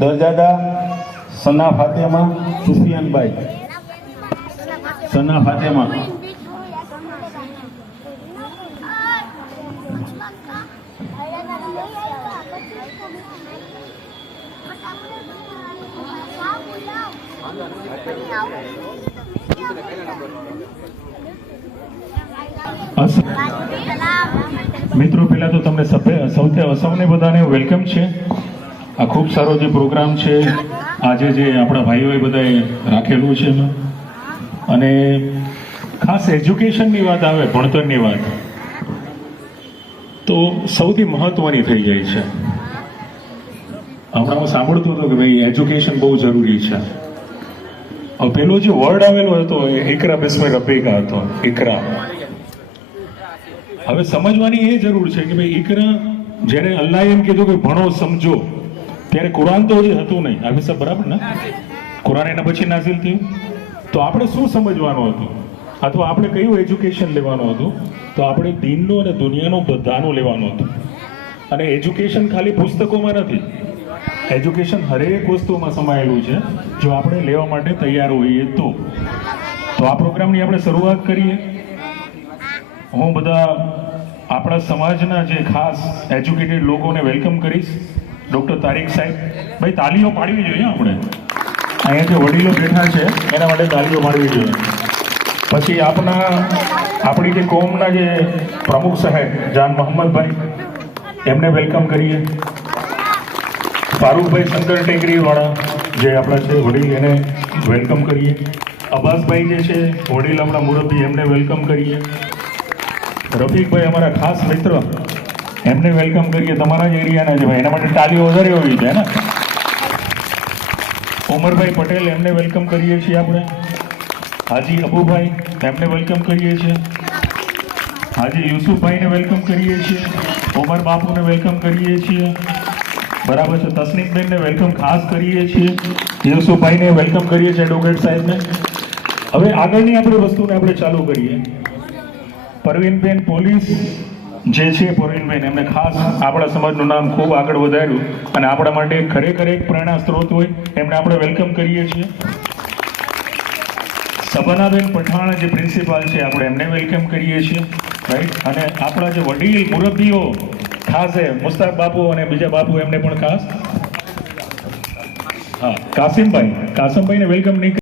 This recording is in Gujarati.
દરજાદા સના ફાતેમા સુફિયાનભાઈ, સના ફાતેમા. મિત્રો, પહેલા તો તમને સૌને બધાને વેલકમ છે. આ ખૂબ સારો જે પ્રોગ્રામ છે આજે જે આપણા ભાઈઓએ બધાએ રાખેલું છે એમાં, અને ખાસ એજ્યુકેશનની વાત આવે, ભણતરની વાત, તો સૌથી મહત્વની થઈ જાય છે. હમણાં હું સાંભળતો હતો કે ભાઈ એજ્યુકેશન બહુ જરૂરી છે. હવે પેલો જે વર્ડ આવેલો હતો એ ઇકરા બિસ્મિ રબ્બિકા હતો, ઇકરા. હવે સમજવાની એ જરૂર છે કે ભાઈ ઇકરા, જ્યારે અલ્લાહે એમ કીધું કે ભણો સમજો, ત્યારે કુરાન તો હજી હતું નહીં. આ વિશે બરાબર ને? કુરાન એના પછી નાઝિલ થયું. તો આપણે શું સમજવાનું હતું, અથવા આપણે કયું એજ્યુકેશન લેવાનું હતું? તો આપણે દીનનું અને દુનિયાનું બધાનું લેવાનું હતું. અને એજ્યુકેશન ખાલી પુસ્તકોમાં નથી, એજ્યુકેશન હરેક વસ્તુમાં સમાયેલું છે, જો આપણે લેવા માટે તૈયાર હોઈએ તો. આ પ્રોગ્રામની આપણે શરૂઆત કરીએ. હું બધા આપણા સમાજના જે ખાસ એજ્યુકેટેડ લોકોને વેલકમ કરીશ. ડૉક્ટર તારીક સાહેબ, ભાઈ તાલીઓ પાડવી જોઈએ. આપણે અહીંયા જે વડીલો બેઠા છે એના માટે તાલીઓ પાડવી જોઈએ. પછી આપણી જે કોમના જે પ્રમુખ સાહેબ જાન મોહમ્મદભાઈ, એમને વેલકમ કરીએ. ફારૂકભાઈ શંકર ટેકરીવાળા જે આપણા છે વડીલ, એને વેલકમ કરીએ. અબ્બાસભાઈ જે છે વડીલ આપણા મુરબ્બી, એમને વેલકમ કરીએ. રફીકભાઈ અમારા ખાસ મિત્ર, એમને વેલકમ કરીએ. તમારા જ એરિયાના છે ભાઈ, એના માટે તાલીઓ વધારે હોવી છે ને. ઉમરભાઈ પટેલ, એમને વેલકમ કરીએ છીએ આપણે. હાજી અબુભાઈ, એમને વેલકમ કરીએ છીએ. હાજી યુસુફભાઈને વેલકમ કરીએ છીએ. ઉમર બાપુને વેલકમ કરીએ છીએ. બરાબર છે. તસનીમબેનને વેલકમ ખાસ કરીએ છીએ. યુસુફભાઈને વેલકમ કરીએ છીએ, એડવોકેટ સાહેબને. હવે આગળની આપણે વસ્તુને આપણે ચાલુ કરીએ. પરવીનબેન પોલીસ જે છે, પરવીનબેન, એમને ખાસ આપણા સમાજનું નામ ખૂબ આગળ વધાર્યું અને આપણા માટે ખરેખર એક પ્રેરણા સ્ત્રોત હોય, એમને આપણે વેલકમ કરીએ છીએ. સબનાબેન પઠાણ જે પ્રિન્સિપાલ છે, આપણે એમને વેલકમ કરીએ છીએ, રાઈટ. અને આપણા જે વડીલ મુરબ્બીઓ ખાસ છે, મુસ્તાક બાપુ અને બીજા બાપુ, એમને પણ ખાસ. હા, કાસિમભાઈને વેલકમ નહીં